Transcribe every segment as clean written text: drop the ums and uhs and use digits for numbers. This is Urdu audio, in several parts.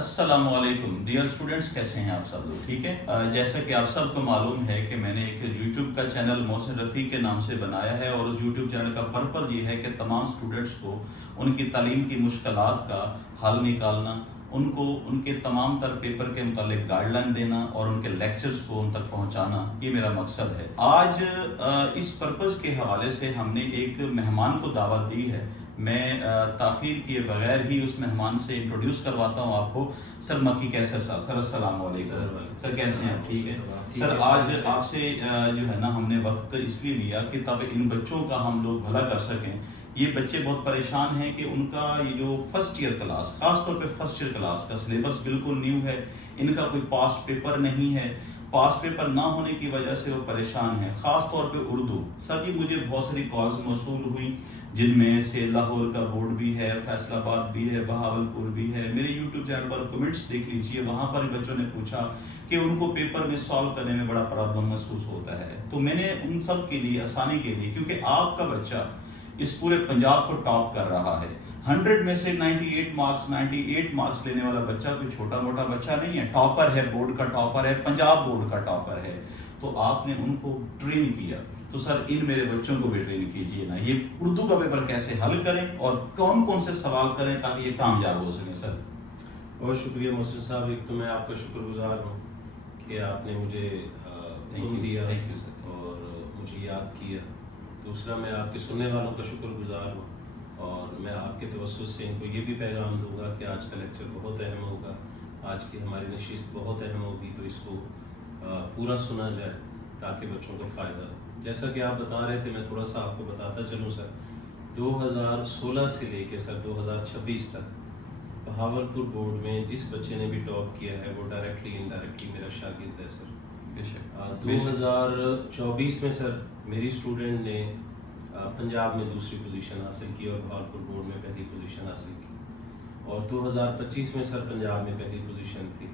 السلام علیکم ڈیئر اسٹوڈنٹس، کیسے ہیں آپ سب لوگ؟ ٹھیک ہے. جیسا کہ آپ سب کو معلوم ہے کہ میں نے ایک یوٹیوب کا چینل محسن رفیق کے نام سے بنایا ہے، اور اس یوٹیوب چینل کا پرپز یہ ہے کہ تمام اسٹوڈنٹس کو ان کی تعلیم کی مشکلات کا حل نکالنا، ان کو ان کے تمام تر پیپر کے متعلق گائیڈ لائن دینا اور ان کے لیکچرز کو ان تک پہنچانا، یہ میرا مقصد ہے. آج اس پرپز کے حوالے سے ہم نے ایک مہمان کو دعوت دی ہے. میں تاخیر کیے بغیر ہی اس مہمان سے انٹروڈیوس کرواتا ہوں آپ کو. سر مکی کیسر صاحب، سر السلام علیکم. سر کیسے ہیں؟ ٹھیک ہے. سر آج آپ سے جو ہے نا ہم نے وقت اس لیے لیا کہ تاکہ ان بچوں کا ہم لوگ بھلا کر سکیں. یہ بچے بہت پریشان ہیں کہ ان کا یہ جو فرسٹ ایئر کلاس، خاص طور پہ فرسٹ ایئر کلاس کا سلیبس بالکل نیو ہے. ان کا کوئی پاسٹ پیپر نہیں ہے. پاس پیپر نہ ہونے کی وجہ سے وہ پریشان ہیں، خاص طور پہ اردو. سر جی مجھے بہت ساری کالز موصول ہوئی، جن میں سے لاہور کا بورڈ بھی ہے، فیصل آباد بھی ہے، بہاولپور بھی ہے. میرے یوٹیوب چینل پر کمنٹس دیکھ لیجئے، وہاں پر بچوں نے پوچھا کہ ان کو پیپر میں سالو کرنے میں بڑا پرابلم محسوس ہوتا ہے. تو میں نے ان سب کے لیے آسانی کے لیے، کیونکہ آپ کا بچہ اس پورے پنجاب کو ٹاپ کر رہا ہے، 100 میں سے 98 مارکس لینے والا بچہ کوئی چھوٹا موٹا بچہ نہیں ہے. ٹاپر ہے، بورڈ کا ٹاپر ہے، پنجاب بورڈ کا ٹاپر ہے. تو آپ نے ان کو ٹرین کیا. تو سر ان میرے بچوں کو بھی ٹرین کیجئے نا، یہ اردو کا پیپر کیسے حل کریں اور کون کون سے سوال کریں تاکہ یہ کامیاب ہو سکیں. سر بہت شکریہ محسن صاحب. ایک تو میں آپ کا شکر گزار ہوں کہ آپ نے مجھے حکم دیا اور مجھے یاد کیا. دوسرا میں آپ کے سننے والوں کا شکر گزار ہوں، اور میں آپ کے توسط سے ان کو یہ بھی پیغام دوں گا کہ آج کا لیکچر بہت اہم ہوگا، آج کی ہماری نشست بہت اہم ہوگی، تو اس کو پورا سنا جائے تاکہ بچوں کو فائدہ ہو. جیسا کہ آپ بتا رہے تھے، میں تھوڑا سا آپ کو بتاتا چلوں. سر 2016 سے لے کے سر 2026 تک بہاولپور بورڈ میں جس بچے نے بھی ٹاپ کیا ہے وہ ڈائریکٹلی انڈائریکٹلی میرا شاگرد ہے. سر 2024 میں سر میری اسٹوڈنٹ نے پنجاب میں دوسری پوزیشن حاصل کی اور بہاولپور بورڈ میں پہلی پوزیشن حاصل کی، اور 2025 میں سر پنجاب میں پہلی پوزیشن تھی.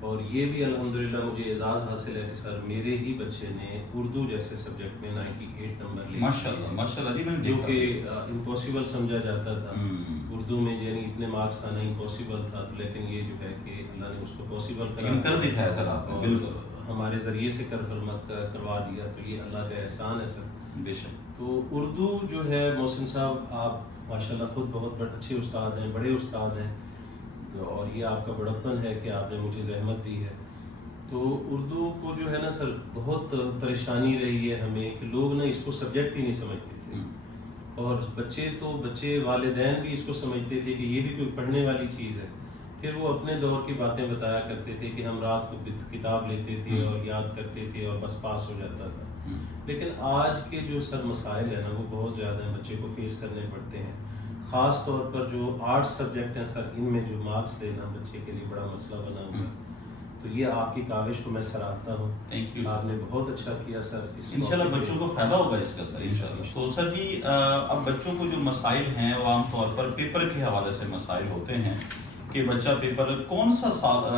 اور یہ بھی الحمدللہ مجھے اعزاز حاصل ہے کہ سر میرے ہی بچے نے اردو جیسے سبجیکٹ میں 98 نمبر لے. ماشاءاللہ جی، میں نے جو کہ امپاسبل سمجھا جاتا تھا اردو میں، یعنی اتنے مارکس آنا امپاسبل تھا، لیکن یہ جو ہے کہ اللہ نے اس کو پاسبل کر دکھایا سر آپ نے، بالکل ہمارے ذریعے سے کروا دیا. تو یہ اللہ کا احسان ہے سر. بے شک. تو اردو جو ہے محسن صاحب، آپ ماشاءاللہ خود بہت اچھے استاد ہیں، بڑے استاد ہیں، اور یہ آپ کا بڑپن ہے کہ آپ نے مجھے زحمت دی ہے. تو اردو کو جو ہے نا سر بہت پریشانی رہی ہے ہمیں کہ لوگ نا اس کو سبجیکٹ ہی نہیں سمجھتے تھے، اور بچے والدین بھی اس کو سمجھتے تھے کہ یہ بھی کوئی پڑھنے والی چیز ہے. پھر وہ اپنے دور کی باتیں بتایا کرتے تھے کہ ہم رات کو کتاب لیتے تھے اور یاد کرتے تھے اور بس پاس ہو جاتا تھا. لیکن آج کے جو سر مسائل ہیں نا وہ بہت زیادہ ہیں، بچے کو فیس کرنے پڑتے ہیں. خاص طور پر جو آرٹس سبجیکٹ ہیں سر، ان میں جو مارکس لینا بچے کے لیے بڑا مسئلہ بنا ہوا ہے. تو یہ آپ کی کاوش کو میں سراہتا ہوں. Thank you. آپ نے بہت اچھا کیا سر. انشاءاللہ بچوں کو فائدہ ہوگا اس کا سر انشاءاللہ. تو سر جی اب بچوں کو جو مسائل ہیں وہ عام طور پر پیپر کے حوالے سے مسائل ہوتے ہیں کہ بچہ پیپر کون سا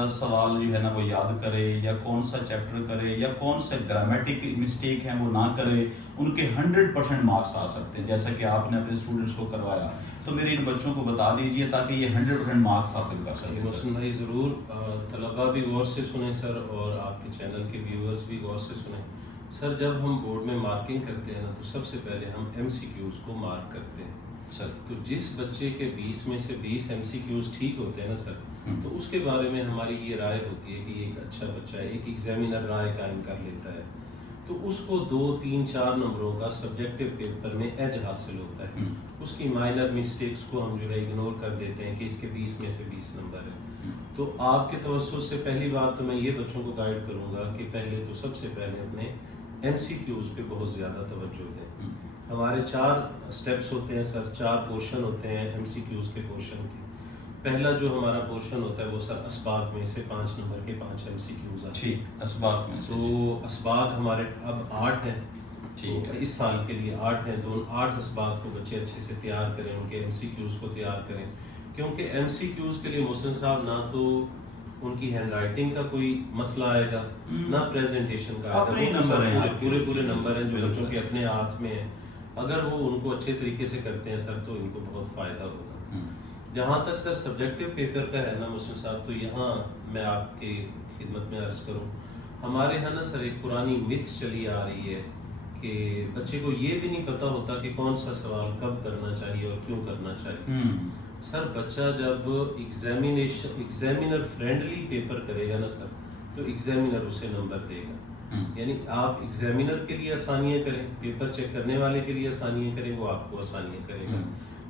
سوال جو ہے نا وہ یاد کرے، یا کون سا چیپٹر کرے، یا کون سے گرامیٹک مسٹیک ہیں وہ نہ کرے. ان کے 100% مارکس آ سکتے ہیں جیسا کہ آپ نے اپنے اسٹوڈنٹس کو کروایا. تو میرے ان بچوں کو بتا دیجئے تاکہ یہ 100% مارکس حاصل کر سکیں. محسن بھائی ضرور، طلباء بھی غور سے سنیں سر، اور آپ کے چینل کے ویورز بھی غور سے سنیں. سر جب ہم بورڈ میں مارکنگ کرتے ہیں نا تو سب سے پہلے ہم MCQs کو مارک کرتے ہیں سر. تو جس بچے کے 20 میں سے 20 MCQs ٹھیک ہوتے ہیں نا سر، تو اس کے بارے میں ہماری یہ رائے ہوتی ہے کہ یہ ایک اچھا بچہ ہے. ایک ایگزامینر رائے قائم کر لیتا ہے، تو اس کو 2 3 4 نمبروں کا سبجیکٹو پیپر میں ایج حاصل ہوتا ہے. اس کی مائنر مسٹیکس کو ہم جو ہے اگنور کر دیتے ہیں کہ اس کے 20 میں سے 20 نمبر ہے. تو آپ کے توسط سے پہلی بات تو میں یہ بچوں کو گائیڈ کروں گا کہ پہلے تو سب سے پہلے اپنے MCQs پہ بہت زیادہ توجہ دیں. ہمارے 4 سٹیپس ہوتے ہیں سر، 4 پورشن ہوتے ہیں MCQs کے پورشن کے. پہلا جو ہمارا پورشن ہوتا ہے وہ سر اسباق میں سے 5 نمبر کے 5 MCQs آتے ہیں. اسباق میں تو اسباق ہمارے اب 8 ہیں. ٹھیک ہے، اس سال کے لیے 8 ہیں. تو 8 اسباق کو بچے اچھے سے تیار کریں، ان کے MCQs کو تیار کریں. کیونکہ MCQs کے لیے محسن صاحب نہ تو ان کی ہینڈ رائٹنگ کا کوئی مسئلہ آئے گا، نہ پریزنٹیشن کا آئے گا. پورے نمبر ہیں جو بچوں کے اپنے ہاتھ میں ہیں. اگر وہ ان کو اچھے طریقے سے کرتے ہیں سر تو ان کو بہت فائدہ ہوگا. جہاں تک سر سبجیکٹو پیپر کا ہے نا محسن صاحب، تو یہاں میں آپ کی خدمت میں عرض کروں، ہمارے ہاں نا سر ایک پرانی مت چلی آ رہی ہے کہ بچے کو یہ بھی نہیں پتہ ہوتا کہ کون سا سوال کب کرنا چاہیے اور کیوں کرنا چاہیے۔ سر بچہ جب ایگزامینر فرینڈلی پیپر کرے گا نا سر، تو ایگزامینر اسے نمبر دے گا۔ یعنی آپ ایگزامینر کے لیے آسانیاں کریں، پیپر چیک کرنے والے کے لیے آسانیاں کریں، وہ آپ کو آسانیاں کرے گا۔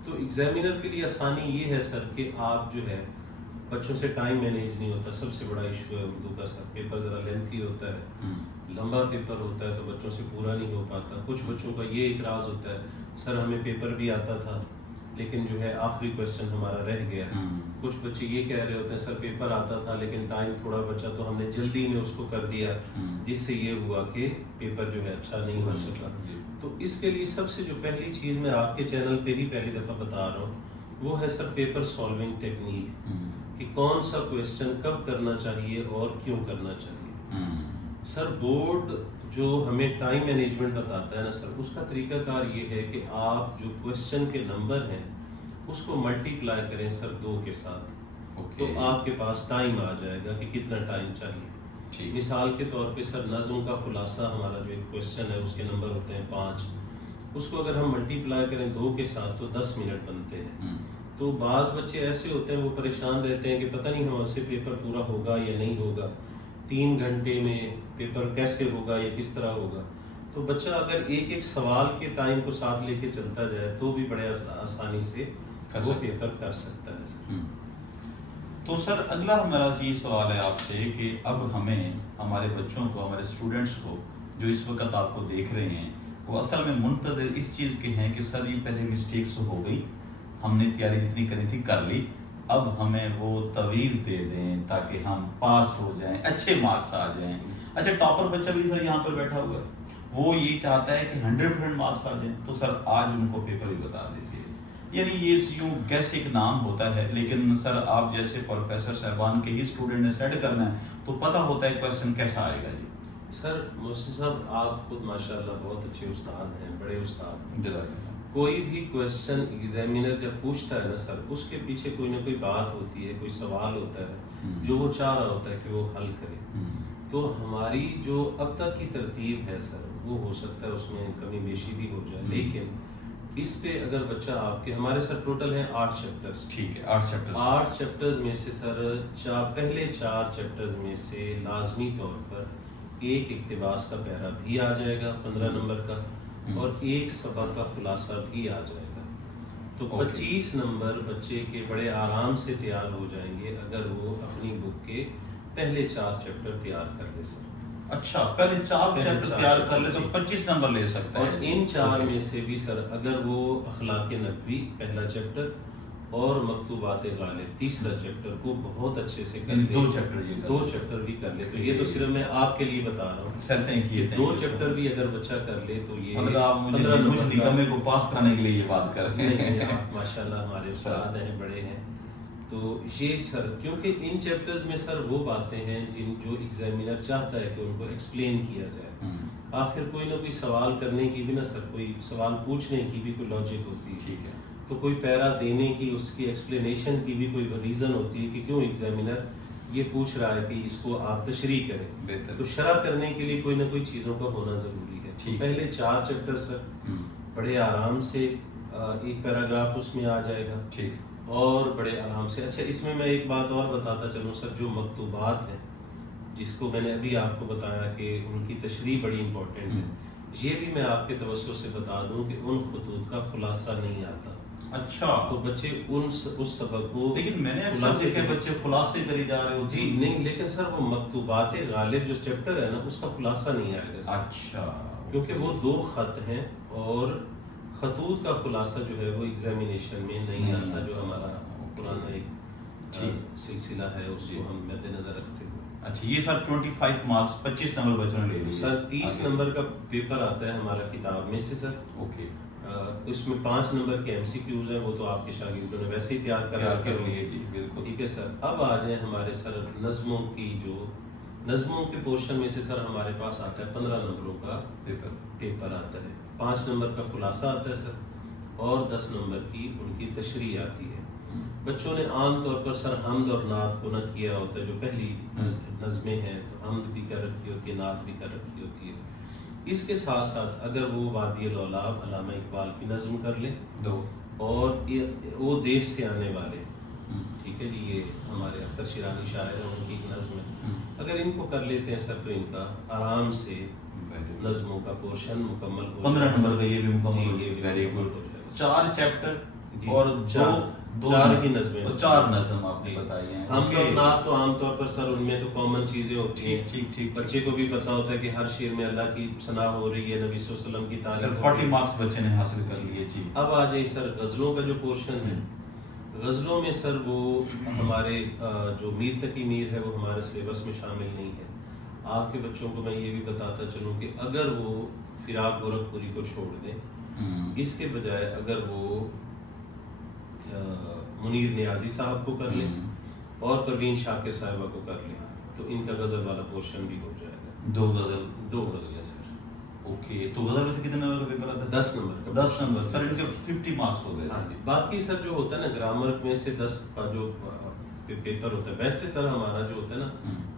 تو ایگزامینر کے لیے آسانی یہ ہے سر کہ آپ جو ہے بچوں سے ٹائم مینیج نہیں ہوتا، سب سے بڑا ایشو ہے اردو کا سر، پیپر ذرا لینتھی ہوتا ہے، لمبا پیپر ہوتا ہے تو بچوں سے پورا نہیں ہو پاتا۔ کچھ بچوں کا یہ اعتراض ہوتا ہے سر ہمیں پیپر بھی آتا تھا لیکن جو ہے آخری کویسچن ہمارا رہ گیا۔ کچھ بچے یہ کہہ رہے ہوتے ہیں سر پیپر آتا تھا لیکن ٹائم تھوڑا بچا تو ہم نے جلدی میں اس کو کر دیا، جس سے یہ ہوا کہ پیپر جو ہے اچھا نہیں ہو سکا۔ تو اس کے لیے سب سے جو پہلی چیز میں آپ کے چینل پہ ہی پہلی دفعہ بتا رہا ہوں وہ ہے سر پیپر سالونگ ٹیکنیک، کہ کون سا کویسچن کب کرنا چاہیے اور کیوں کرنا چاہیے۔ سر بورڈ جو ہمیں ٹائم مینجمنٹ بتاتا ہے نا سر، اس کا طریقہ کار یہ ہے کہ آپ جو کویسچن کے نمبر ہیں اس کو ملٹی پلائی کریں سر 2 کے ساتھ، تو آپ کے پاس ٹائم آ جائے گا کہ کتنا ٹائم چاہیے۔ مثال کے طور پہ سر نظم کا خلاصہ ہمارا جو ایک کویسچن ہے اس کے نمبر ہوتے ہیں 5، اس کو اگر ہم ملٹی پلائی کریں 2 کے ساتھ تو 10 منٹ بنتے ہیں۔ تو بعض بچے ایسے ہوتے ہیں وہ پریشان رہتے ہیں کہ پتہ نہیں ہم سے پیپر پورا ہوگا یا نہیں ہوگا، 3 گھنٹے میں پیپر کیسے ہوگا یا کس طرح ہوگا۔ تو بچہ اگر ایک ایک سوال کے ٹائم کو ساتھ لے کے چلتا جائے تو بھی بڑے آسانی سے وہ پیپر کر سکتا ہے۔ تو سر اگلا ہمارا یہ سوال ہے آپ سے کہ اب ہمیں ہمارے بچوں کو، ہمارے اسٹوڈنٹس کو جو اس وقت آپ کو دیکھ رہے ہیں وہ اصل میں منتظر اس چیز کے ہیں کہ سر یہ پہلے مسٹیکس ہو گئی، ہم نے تیاری جتنی کرنی تھی کر لی، اب ہمیں وہ تویز دے دیں تاکہ ہم پاس ہو جائیں، اچھے مارکس آ جائیں۔ اچھا ٹاپر بچہ بھی سر یہاں پر بیٹھا ہوا ہے، وہ یہ چاہتا ہے کہ 100% مارکس آ جائیں، تو سر آج ان کو پیپر ہی بتا دیجیے۔ یعنی یہ یوں کیسے ایک نام ہوتا ہے، لیکن سر آپ جیسے پروفیسر صاحبان کے ہی اسٹوڈنٹ نے سیٹ کرنا ہے تو پتہ ہوتا ہے کویسچن کیسا آئے گا۔ جی سر محسن صاحب آپ خود ماشاءاللہ بہت اچھے استاد ہیں، بڑے استاد۔ جزاک اللہ۔ کوئی بھی کویسچن ایگزامینر جب پوچھتا ہے نا سر، اس کے پیچھے کوئی نہ کوئی بات ہوتی ہے، کوئی سوال ہوتا ہے جو وہ چاہ رہا ہوتا ہے کہ وہ حل کرے۔ تو ہماری جو اب تک کی ترتیب ہے سر، وہ ہو سکتا ہے اس میں کمی بیشی بھی ہو جائے، لیکن اس پہ اگر بچہ آپ کے، ہمارے سر ٹوٹل ہیں 8 چیپٹرز۔ ٹھیک ہے، 8 چیپٹرز۔ 8 چیپٹرز میں سے سر پہلے 4 چیپٹرز میں سے لازمی طور پر ایک اقتباس کا پیرا بھی آ جائے گا 15 نمبر کا، اور ایک سبق کا خلاصہ بھی آ جائے گا۔ تو 25 نمبر بچے کے بڑے آرام سے تیار ہو جائیں گے اگر وہ اپنی بک کے پہلے 4 چیپٹر تیار کر لے سر۔ اچھا، پہلے 4 چیپٹر تیار کر لے تو 25 نمبر لے سکتا ہے۔ اور ان 4 میں سے بھی سر اگر وہ اخلاق نبوی پہلا چیپٹر اور مکتوبات غالب تیسرا چیپٹر کو بہت اچھے سے کر لے، 2 چیپٹر بھی کر لے، تو یہ تو صرف میں آپ کے لیے بتا رہا ہوں سر، تھینک یو۔ 2 چیپٹر بھی اگر بچہ کر لے تو یہ مطلب آپ مجھے نکمے کو پاس کرنے کے لیے یہ بات کر رہے ہیں۔ نہیں، آپ ماشاءاللہ ہمارے استاد ہیں، بڑے ہیں۔ تو یہ سر کیونکہ ان چیپٹرز میں سر وہ باتیں ہیں جو ایگزامینر چاہتا ہے کہ ان کو ایکسپلین کیا جائے۔ آخر کوئی نہ کوئی سوال کرنے کی بھی نا سر، کوئی سوال پوچھنے کی بھی کوئی لاجک ہوتی ہے، ٹھیک ہے، تو کوئی پیرا دینے کی، اس کی ایکسپلینیشن کی بھی کوئی ریزن ہوتی ہے کہ کیوں ایگزامینر یہ پوچھ رہا ہے کہ اس کو آپ تشریح کریں۔ بہتر، تو شرح کرنے کے لیے کوئی نہ کوئی چیزوں کا ہونا ضروری ہے۔ پہلے 4 چیپٹر سر بڑے آرام سے ایک پیراگراف اس میں آ جائے گا، ٹھیک، اور بڑے آرام سے۔ اچھا، اس میں ایک بات اور بتاتا چلوں سر، جو مکتوبات ہیں جس کو میں نے ابھی آپ کو بتایا کہ ان کی تشریح بڑی امپورٹنٹ ہے، یہ بھی میں آپ کے توسط سے بتا دوں کہ ان خطوط کا خلاصہ نہیں آتا۔ اچھا، تو بچے اس سبق کو، لیکن میں نے اکثر دیکھا بچے خلاصے کری جا رہے ہوتے ہیں۔ جی نہیں، لیکن سر وہ مکتوبات غالب جو چیپٹر ہے نا اس کا خلاصہ نہیں آئے گا۔ اچھا، کیونکہ وہ 2 خط ہیں اور خطوط کا خلاصہ جو ہے وہ ایگزامینیشن میں نہیں آتا، جو ہمارا پرانا ایک سلسلہ ہے اس کو ہم مد نظر رکھتے ہوئے۔ اچھا، یہ سر 25 مارکس 25 نمبر بچوں نے لے لیے سر۔ 30 نمبر کا پیپر آتا ہے ہمارا کتاب میں سے سر۔ اوکے، اس میں 5 نمبر کے ایم سی کیوز ہیں، وہ تو آپ کے شاگردوں نے ویسے ہی تیار کر لیے۔ جی بالکل، ٹھیک ہے سر۔ اب آ جائیں ہمارے سر نظموں کی، جو نظموں کے پورشن میں سے سر ہمارے پاس آتا ہے 15 نمبروں کا پیپر آتا ہے، 5 نمبر کا خلاصہ آتا ہے سر، اور 10 نمبر کی ان کی تشریح آتی ہے۔ بچوں نے عام طور پر سر حمد اور نعت کو نہ کیا ہوتا ہے، جو پہلی نظمیں ہیں تو حمد بھی کر رکھی ہوتی ہے، نعت بھی کر رکھی ہوتی ہے. اس کے ساتھ ساتھ اگر وہ وادی الاولاب علامہ اقبال کی نظم کر لیں اور وہ دیش سے آنے والے، ٹھیک ہے جی، یہ ہمارے اختر شیرانی شاعر ہیں، ان کی ایک نظم ہے، اگر ان کو کر لیتے ہیں سر تو ان کا آرام سے نظموں کا پورشن مکمل ہو 15 نمبر کا یہ بھی مکمل ہو جائے. ویری ہو گڈ. جائے گا. 4 چیپٹر جی، اور چار ہی نظمیں، 4 نظم آپ نے بتائی ہیں. ہم تو نعت تو عام طور پر سر ان میں تو کامن چیزیں ہوتی ہیں، ٹھیک بچے کو بھی پتا ہوتا ہے کہ ہر شعر میں اللہ کی ثنا ہو رہی ہے، نبی صلی اللہ علیہ وسلم کی تعریف. سر 40 مارکس بچے نے حاصل کر لیے. جی اب آ جائے سر غزلوں کا جو پورشن ہے، غزلوں میں سر وہ ہمارے جو میر تقی میر ہے وہ ہمارے سلیبس میں شامل نہیں ہے. آپ کے بچوں کو میں یہ بھی بتاتا چلوں کہ اگر وہ فراق گورکھپوری کو چھوڑ دیں، اس کے بجائے اگر وہ منیر نیازی صاحب کو کر لیں اور پروین شاکر صاحبہ کو کر لیں تو ان کا غزل والا پورشن بھی ہو جائے گا. 2 غزلیں سر. اوکے. تو غزل میں سے کتنے نمبر کا پیپر آتا ہے؟ 10 نمبر کا. 10 نمبر. سر ان کے 50 مارکس ہو گئے. ہاں جی. باقی سر جو ہوتا ہے نا گرامر میں سے 10 کا جو پیپر ہوتا ہے، ویسے سر ہمارا جو ہوتا ہے نا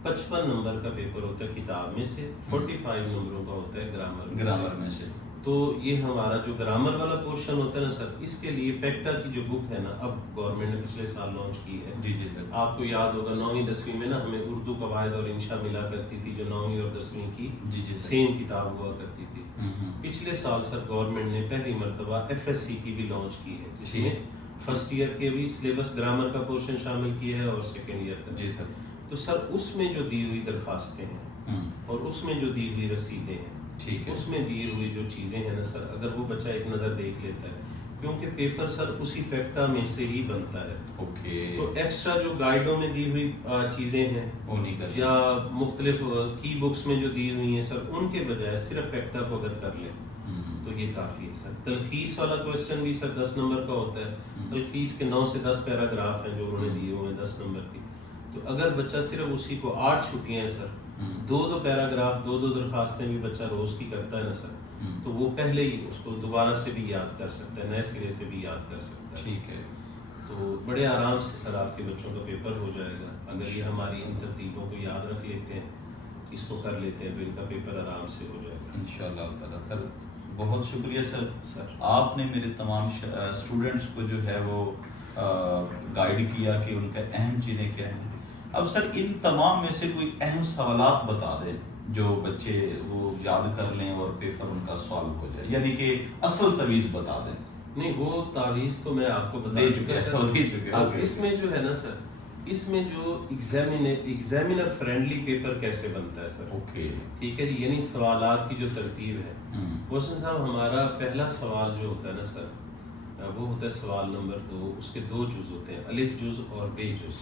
55 نمبر کا پیپر ہوتا ہے کتاب میں سے، 45 نمبروں کا ہوتا ہے گرامر میں سے. تو یہ ہمارا جو گرامر والا پورشن ہوتا ہے نا سر، اس کے لیے پیکٹا کی جو بک ہے نا، اب گورنمنٹ نے پچھلے سال لانچ کی ہے. جی جی سر. آپ کو یاد ہوگا 9ویں 10ویں میں نا ہمیں اردو قواعد اور انشاء ملا کرتی تھی، جو 9ویں اور 10ویں کی سیم کتاب ہوا کرتی تھی. پچھلے سال سر گورنمنٹ نے پہلی مرتبہ FSC کی بھی لانچ کی ہے، جس میں فرسٹ ایئر کے بھی سلیبس گرامر کا پورشن شامل کیا ہے اور سیکنڈ ایئر کا. جی سر. تو سر اس میں جو دی ہوئی درخواستیں ہیں اور اس میں جو دی ہوئی رسیدیں ہیں، ٹھیک ہے، اس میں دی ہوئی جو چیزیں ہیں نا سر، اگر وہ بچہ ایک نظر دیکھ لیتا ہے، کیونکہ پیپر سر اسی پیکٹا میں سے ہی بنتا ہے. اوکے. تو ایکسٹرا جو گائیڈوں میں دی ہوئی چیزیں ہیں وہ نہیں کر یا مختلف کی بکس میں جو دی ہوئی ہیں سر، ان کے بجائے صرف پیکٹا کو اگر کر لیں تو یہ کافی ہے سر. تلخیص والا کوسچن بھی سر 10 نمبر کا ہوتا ہے. تلخیص کے 9 سے 10 پیراگراف ہیں جو انہوں نے دیے ہوئے ہیں 10 نمبر کی. تو اگر بچہ صرف اسی کو 8 چھٹیاں ہیں سر، 2 پیراگراف 2 درخواستیں بھی بچہ روز کی کرتا ہے نا سر، تو وہ پہلے ہی اس کو دوبارہ سے بھی یاد کر سکتا ہے، نئے سرے سے بھی یاد کر سکتا ہے. ٹھیک ہے. تو بڑے آرام سے سر آپ کے بچوں کا پیپر ہو جائے گا اگر یہ ہماری ان ترتیبوں کو یاد رکھ لیتے ہیں، اس کو کر لیتے ہیں تو ان کا پیپر آرام سے ہو جائے گا انشاءاللہ تعالیٰ. سر بہت شکریہ سر. آپ نے میرے تمام اسٹوڈنٹس کو جو ہے وہ گائیڈ کیا کہ ان کا اہم چیزیں کیا ہیں. اب سر ان تمام میں سے کوئی اہم سوالات بتا دیں جو بچے وہ یاد کر لیں اور پیپر ان کا سالو ہو جائے، یعنی کہ اصل تویز بتا دیں. نہیں، وہ تعویذ تو میں آپ کو بتا چکا. اب اس میں جو ہے نا سر، اس میں جو ایگزامینر فرینڈلی پیپر کیسے بنتا ہے سر. اوکے. ٹھیک ہے جی. یعنی سوالات کی جو ترتیب ہے، محسن صاحب ہمارا پہلا سوال جو ہوتا ہے نا سر، وہ ہوتا ہے سوال نمبر 2. اس کے 2 جز ہوتے ہیں، الف جز اور بے جز.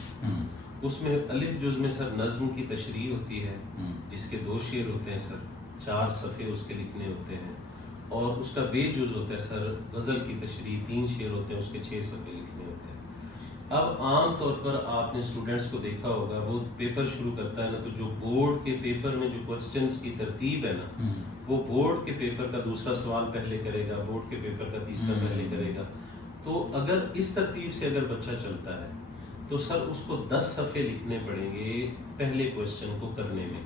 اس میں الف جز میں سر نظم کی تشریح ہوتی ہے جس کے 2 شعر ہوتے ہیں سر، 4 صفحے اس کے لکھنے ہوتے ہیں. اور اس کا بے جز ہوتا ہے سر غزل کی تشریح، 3 شعر ہوتے ہیں، اس کے 6 صفحے لکھنے ہوتے ہیں. اب عام طور پر آپ نے اسٹوڈنٹس کو دیکھا ہوگا، وہ پیپر شروع کرتا ہے نا تو جو بورڈ کے پیپر میں جو کوسچنس کی ترتیب ہے نا، وہ بورڈ کے پیپر کا دوسرا سوال پہلے کرے گا، بورڈ کے پیپر کا تیسرا پہلے کرے گا. تو اگر اس ترتیب سے اگر بچہ چلتا ہے تو سر اس کو 10 صفحے لکھنے پڑیں گے پہلے کوسچن کو کرنے میں.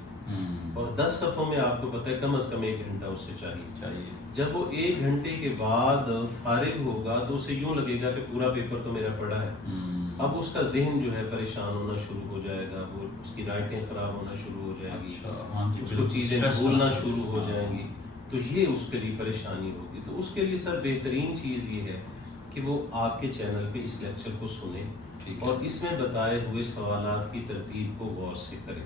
اور 10 صفحوں میں آپ کو پتہ ہے کم از کم 1 گھنٹہ اس سے چاہیے. جب وہ 1 گھنٹے کے بعد فارغ ہوگا تو اسے یوں لگے گا کہ پورا پیپر تو میرا پڑا ہے. اب اس کا ذہن جو ہے پریشان ہونا شروع ہو جائے گا، وہ اس کی رائٹنگ خراب ہونا شروع ہو جائے گی، اس کو چیزیں بھولنا شروع ہو جائیں گی. تو یہ اس کے لیے پریشانی ہوگی. تو اس کے لیے سر بہترین چیز یہ ہے کہ وہ آپ کے چینل پہ اس لیکچر کو سنیں اور اس میں بتائے ہوئے سوالات کی ترتیب کو غور سے کریں.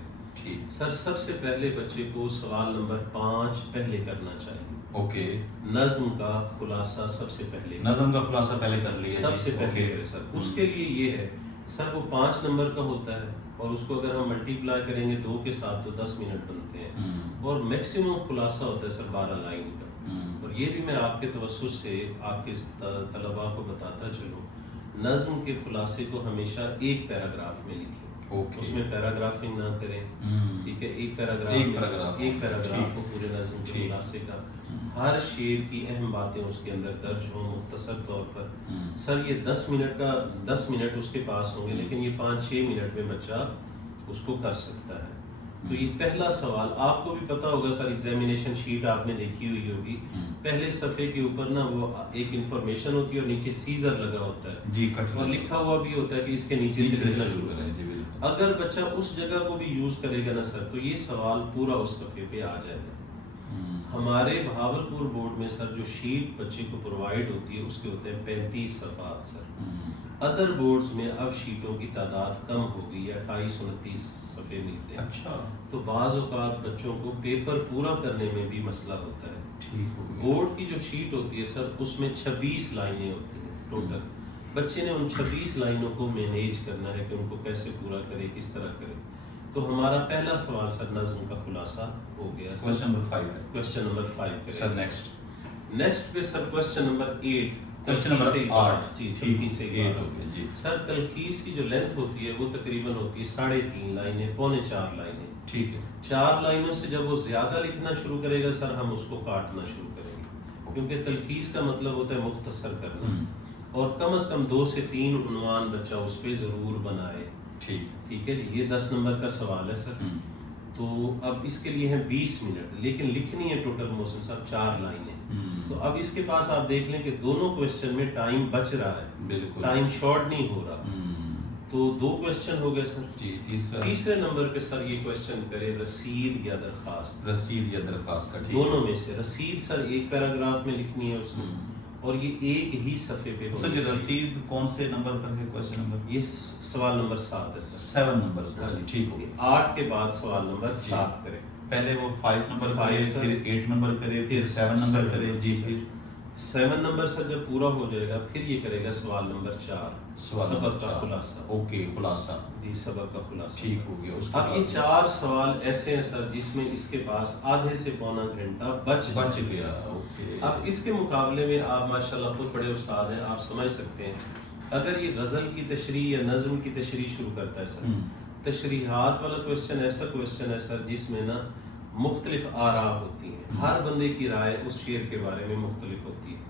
سر سب سے پہلے بچے کو سوال نمبر 5 پہلے کرنا چاہیے. اوکے. نظم کا خلاصہ سب سے پہلے، نظم کا خلاصہ پہلے کر لیا سب سے پہلے کرے سر. اس کے لیے یہ ہے سر، وہ 5 نمبر کا ہوتا ہے اور اس کو اگر ہم ملٹی پلائی کریں گے 2 کے ساتھ تو 10 منٹ بنتے ہیں. اور میکسیمم خلاصہ ہوتا ہے سر 12 لائن کا. اور یہ بھی میں آپ کے توسط سے آپ کے طلباء کو بتاتا چلوں، نظم کے خلاصے کو ہمیشہ 1 پیراگراف میں لکھیں. Okay. اس میں پیراگرافنگ نہ کریں، ٹھیک ہے، ایک پیراگراف کو پورے نظم کے خلاصے کا، ہر شعر کی اہم باتیں اس کے اندر درج ہوں مختصر طور پر. سر یہ 10 منٹ اس کے پاس ہوں گے، لیکن یہ 5-6 منٹ میں بچہ اس کو کر سکتا ہے. تو یہ پہلا سوال آپ کو بھی پتا ہوگا سر، ایگزامینیشن شیٹ آپ نے دیکھی ہوئی ہوگی، پہلے صفحے کے اوپر نا وہ ایک انفارمیشن ہوتی ہے اور نیچے سیزر لگا ہوتا ہے جی، اور لکھا ہوا بھی ہوتا ہے کہ اس کے نیچے سے لکھنا شروع کریں. اگر بچہ اس جگہ کو بھی یوز کرے گا نا سر، تو یہ سوال پورا اس صفحے پہ آ جائے گا. ہمارے بھاولپور بورڈ میں سر جو شیٹ بچے کو پرووائڈ ہوتی ہے اس کے ہوتے ہیں 35 صفحات سر. ادر بورڈز میں اب شیٹوں کی تعداد کم ہو گئی ہے، 28-29 صفحے ملتے ہیں. اچھا. تو بعض اوقات بچوں کو پیپر پورا کرنے میں بھی مسئلہ ہوتا ہے. بورڈ کی جو شیٹ ہوتی ہے سر، اس میں 26 لائنیں ہوتی ہیں ٹوٹل. بچے نے ان 26 لائنوں کو مینیج کرنا ہے کہ ان کو کیسے پورا کرے، کس طرح کرے. تو ہمارا پہلا سوال سر نظم کا خلاصہ ہو گیا. کوسچن نمبر 5 ہے. کوسچن نمبر 5 سر نیکسٹ پہ سر کوسچن نمبر 8. کوسچن نمبر 8 جی، تلخیص سے 8 ہو گیا جی. سر تلخیص کی جو لینتھ ہوتی ہے وہ تقریباً ہوتی ہے 3.5 لائنیں، 3.25 لائنیں. ٹھیک ہے. 4 لائنوں سے جب وہ زیادہ لکھنا شروع کرے گا سر، ہم اس کو کاٹنا شروع کریں گے، کیونکہ تلخیص کا مطلب ہوتا ہے مختصر کرنا. اور کم از کم 2 سے 3 عنوان بچہ اس پہ ضرور بنائے. ٹھیک ہے جی. یہ 10 نمبر کا سوال ہے سر. تو اب اس کے لیے ہیں 20 منٹ، لیکن لکھنی ہے ٹوٹل محسن صاحب 4 لائنیں. تو اب اس کے پاس آپ دیکھ لیں کہ دونوں کوسچن میں ٹائم بچ رہا ہے، بالکل ٹائم شارٹ نہیں ہو رہا. تو 2 کوسچن ہو گئے سر جی. تیسرے نمبر پہ سر یہ کوسچن کرے رسید یا درخواست. رسید یا درخواست کا دونوں میں سے رسید سر ایک پیراگراف میں لکھنی ہے اس نے، اور یہ ایک ہی صفحے پہ ہوگی. رسید کون سے نمبر پر ہے کوسچن نمبر؟ یہ سوال نمبر 7 ہے سر. 7 نمبر. ٹھیک ہو گیا. 8 کے بعد سوال نمبر 7 کرے. پہلے وہ 5 نمبر کرے، پھر 8 نمبر کرے، پھر 7 نمبر کرے. جی پھر 7 نمبر سر جب پورا ہو جائے گا پھر یہ کرے گا سوال نمبر 4، سبق کا خلاصہ. اوکے، خلاصہ. جی، سبق کا خلاصہ. ٹھیک ہو گیا. اب یہ 4 سوال ایسے ہیں سر جس میں اس کے پاس آدھے سے پونا گھنٹہ بچ گیا. اوکے. اب اس کے مقابلے میں آپ ماشاءاللہ خود بڑے استاد ہیں، آپ سمجھ سکتے ہیں اگر یہ غزل کی تشریح یا نظم کی تشریح شروع کرتا ہے سر، تشریحات والا کوسچن ایسا کوسچن ہے سر جس میں نا مختلف آراء ہوتی ہیں، ہر بندے کی رائے اس شعر کے بارے میں مختلف ہوتی ہے.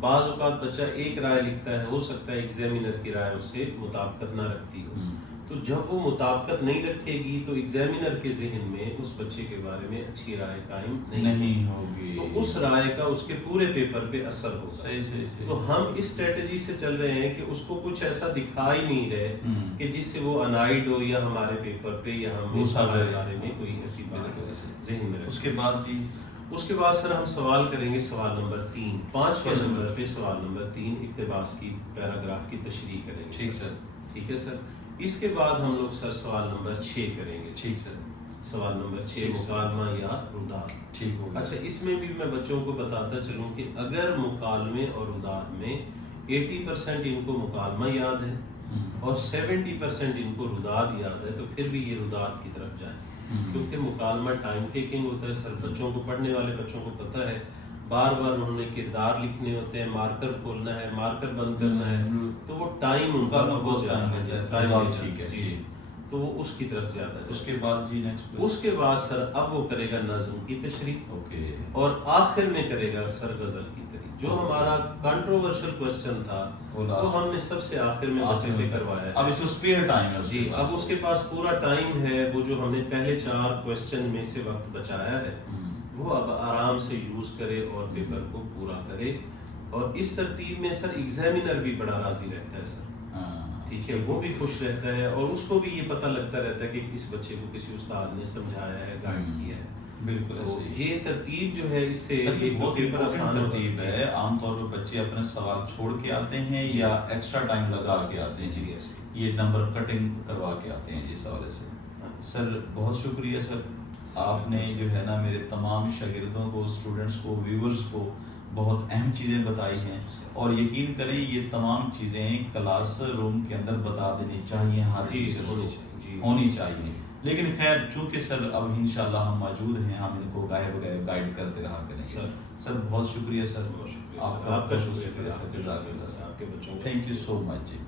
بعض اوقات بچہ ایک رائے لکھتا ہے، ہو سکتا ہے ایگزامینر کی رائے اس سے مطابقت نہ رکھتی ہو. تو جب وہ مطابقت نہیں رکھے گی تو ایگزامینر کے ذہن میں اس بچے کے بارے میں اچھی رائے قائم نہیں ہوگی، تو اس رائے کا اس کے پورے پیپر پہ اثر ہوگا. صحیح. تو ہم اس اسٹریٹجی سے چل رہے ہیں کہ اس کو کچھ ایسا دکھا ہی نہیں رہے کہ جس سے وہ انائڈ ہو یا ہمارے پیپر پہ یا ہم بارے میں کوئی ایسی بات ذہن میں رکھے. اس کے بعد جی، اس کے بعد سر ہم سوال کریں گے سوال نمبر 3. 5 نمبر پہ سوال نمبر 3 اقتباس کی پیراگراف کی تشریح کریں گے. ٹھیک سر. ٹھیک ہے سر. اس کے بعد ہم لوگ سر سوال نمبر 6 کریں گے. ٹھیک سر. سوال نمبر 6 مکالمہ یا روداد. ٹھیک ہوگا. اچھا، اس میں بھی میں بچوں کو بتاتا چلوں کہ اگر مکالمے اور روداد میں 80% ان کو مکالمہ یاد ہے اور 70% ان کو روداد یاد ہے تو پھر بھی یہ روداد کی طرف جائیں، کیونکہ مکالمہ ٹائم ٹیکنگ ہوتا ہے سر. بچوں کو، پڑھنے والے بچوں کو پتہ ہے بار بار انہوں نے کردار لکھنے ہوتے ہیں، مارکر کھولنا ہے، مارکر بند کرنا ہے، تو وہ ٹائم ان کا بہت زیادہ ہے. ٹھیک ہے جی، تو وہ اس کی طرف زیادہ ہے. اس کے بعد جی نیکسٹ، اس کے بعد سر اب وہ کرے گا نظم کی تشریح. اوکے. اور آخر میں کرے گا سر غزل کی تشریح. جو ہمارا کنٹروورشل کوسچن تھا وہ ہم نے سب سے آخر میں بچے سے کروایا ہے. اب اس کو اسپیئر ٹائم ہے جی. اب اس کے پاس پورا ٹائم ہے، وہ جو ہم نے پہلے 4 کوسچن میں سے وقت بچایا ہے وہ اب آرام سے یوز کرے اور پیپر کو پورا کرے. اور اس ترتیب میں سر ایگزامینر بھی بڑا راضی رہتا ہے سر. ٹھیک ہے، وہ بھی خوش رہتا ہے اور اس کو بھی یہ پتہ لگتا رہتا ہے کہ اس بچے کو کسی استاد نے سمجھایا ہے، گائیڈ کیا ہے. بالکل. یہ ترتیب جو ہے اس سے بہت آسان ترتیب ہے. عام طور پر بچے اپنے سوال چھوڑ کے آتے ہیں یا ایکسٹرا ٹائم لگا کے آتے ہیں. جی، یہ نمبر کٹنگ کروا کے آتے ہیں اس حوالے سے. سر بہت شکریہ سر، آپ نے جو ہے نا میرے تمام شاگردوں کو، اسٹوڈنٹس کو، ویورز کو بہت اہم چیزیں بتائی ہیں. اور یقین کریں یہ تمام چیزیں کلاس روم کے اندر بتا دینی چاہیے، ہر ٹیچر کو ہونی چاہیے. لیکن خیر چونکہ سر اب انشاءاللہ ہم موجود ہیں، ہم ان کو گائیڈ کرتے رہا کریں گے. سر بہت شکریہ سر. آپ کا شکریہ سر. Thank you so much G.